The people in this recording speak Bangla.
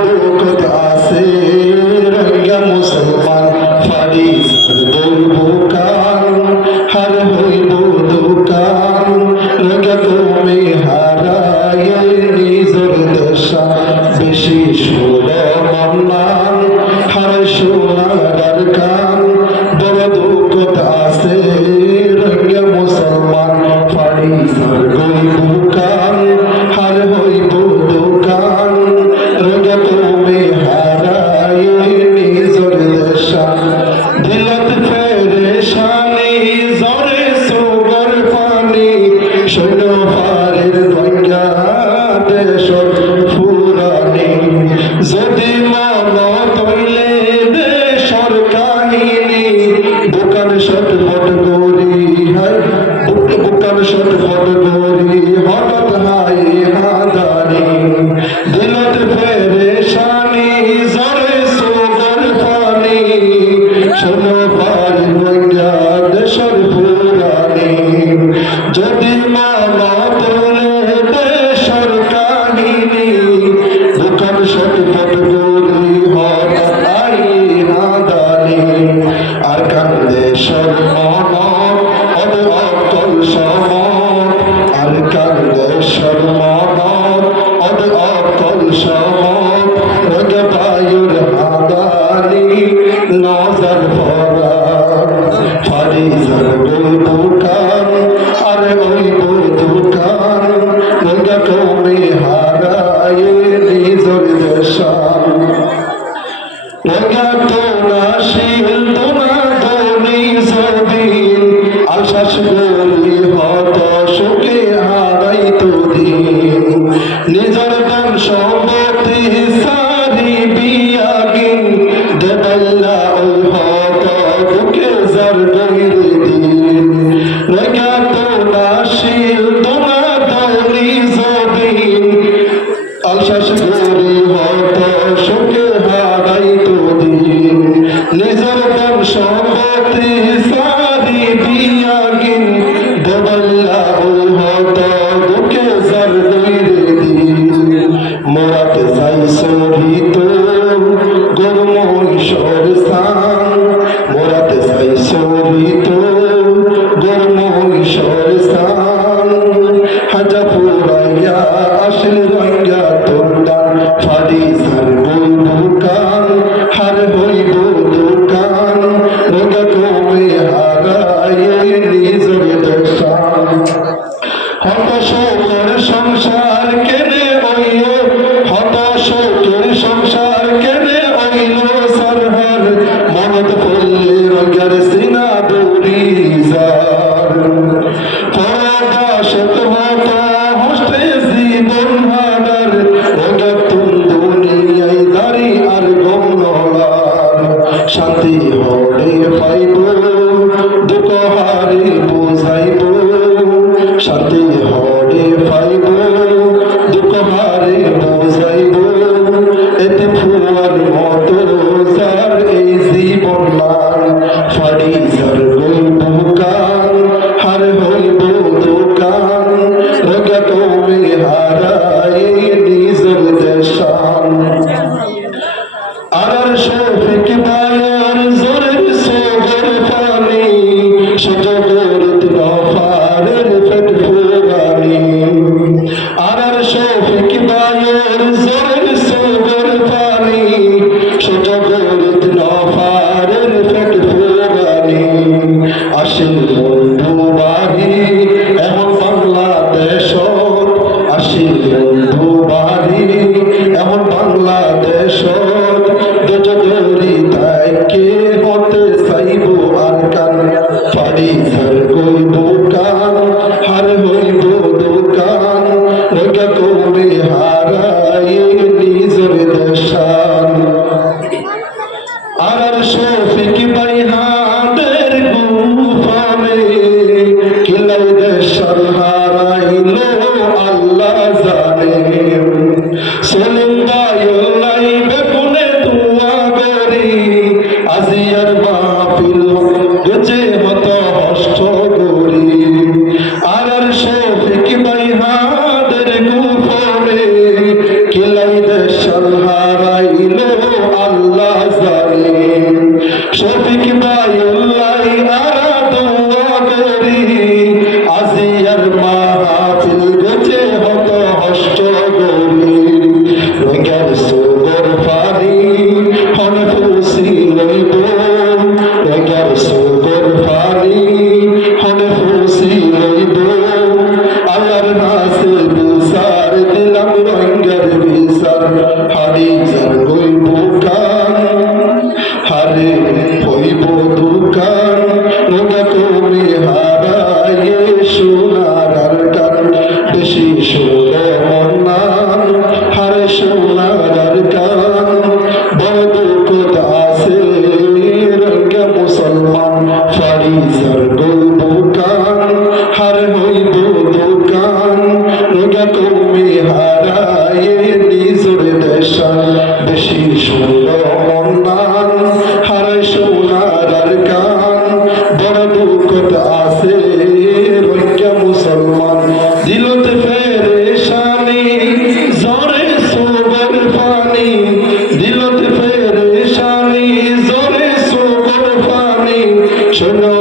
দুঃখ আছে রঙ্গা মুসলমান ফাড়ি বলবো কান হার হইব দোকান রঙ্গা তুমি হারায় নিজের দশা বেশি সুর মন্নান হার সোনার কান বড় দুঃখ আছে রঙ্গা মুসলমান ফাড়ি হইব কান হার হইব দোকান রঙ্গা তুমি হারায় নিজের দশা দিলত ফেরেশানি জরে সুগর পানি শৈল পারের রঙ্গা দেশর ফুরানি যদি মন তৈলে দেশর কাহিনী দোকান শটফট গরি হাই দোকান শটফট গরি হঠাৎ হাই হাদানি দিলত ফেরেশানি জরে সুগর পানি শৈল পারের রঙ্গা দেশর ফুরানি যদি মন তৈলে দেশর কাহিনী দোকান শটফট গরি হঠাৎ হাই হাদানি আর কান্দে সর্বমন অদ অকল সমন আর কান্দে সর্বমন অদ অকল সমন রঙ বায়ুর হাদানি নজর ফরা ফাড়ি বলব কান আর ওইব দোকান রঙ তুমি হারায় নিজের দশা রঙা তোনাশীল তোনা দনি জবিন আশ্বাস গলি হত সুখে হারাই তোদিন নিজের ধন সম্পত্তি সারি বিয়াগিন দেবাল্লা ওই হত বুকে যার গইরে দিন রঙা তোনাশীল তোনা দনি জবিন আশ্বাস গলি হত সুখে হারাই তোদিন নিজের ধন সম্পত্তি সারি বিয়াগিন দেবাল্লা ওই হত বুকে যার গইরে দিন মোরাতে চাইছো ভিতর গরমৈশ্বর স্থান মোরাতে চাইছো ভিতর গরমৈশ্বর স্থান হাজা পুরাইয়া আসল রঙ্গা তোরদান ফাড়ি সার বলব কান হার হইব দোকান রঙ্গা তুমি হারায় নিজের দশা হত শোকের সংসার কেনে হইল হত শোকের সংসার কেনে হইল সরহর মনত পড়লে রঙ্গার সিনা দৌড়ি যার পরদাসত হত হস্তে জীবন হারার রঙ্গা তুম দুনিয়ায় দাঁড়ি আর গমনলার শান্তি হরে পাইব দুঃখ হারে বোঝাইব শান্তি হরে পাইব দুঃখ হারে বোঝাইব এতে ফুয়ার মতো যার এই জীবন মান ফাড়ি যার হইব কান হার হইব দোকান রঙ্গা তুমি হারায় নিজের দেশান আর শফিক বায়ার জোরের সুগর পানি সজগরত নফারের পেট ফুরানি আর শফিক বায়ার জোরের সুগর পানি সজগরত নফারের পেট ফুরানি আসিল বন্ধু বাড়ি এমন বাংলাদেশ আসিল বন্ধু বাড়ি এমন বাংলাদেশ দরি তাকে হতে চাইব আর কান ফাড়ি সার হইব কান হার হইব দোকান রঙ্গা তুমি হারায় নিজের দশান আর শফিক ভাই হাদের গুফানে কিলাই দেশান হারাইল আল্লাহ জানে সলিম ভাই বেকুনে দুয়া করি আজিয়ার মাহফিল গেছে হত হষ্ট করি আর শফিক ভাই হাদের গুফানে কিলাই দেশান ফারি যার গইব কান হারে হইব দুকান ওগা তুমি হারায়ে সোনার টান বেশি সুরে মন্নান হারে সোনার টান বড় দুঃখ আছে রঙ্গে মুসলমান ফারি যার গইব কান হারে হইব দুকান ওগা তুমি হারায়ে নিজর দেশান বেশি সুরে মন্নান হারে সোনার কান বড় দুঃখ আছে রঙ্গে মুসলমান দিলতে ফেরেশানি জরে সোবর পানি দিলতে ফেরেশানি জরে সোবর পানি শোনো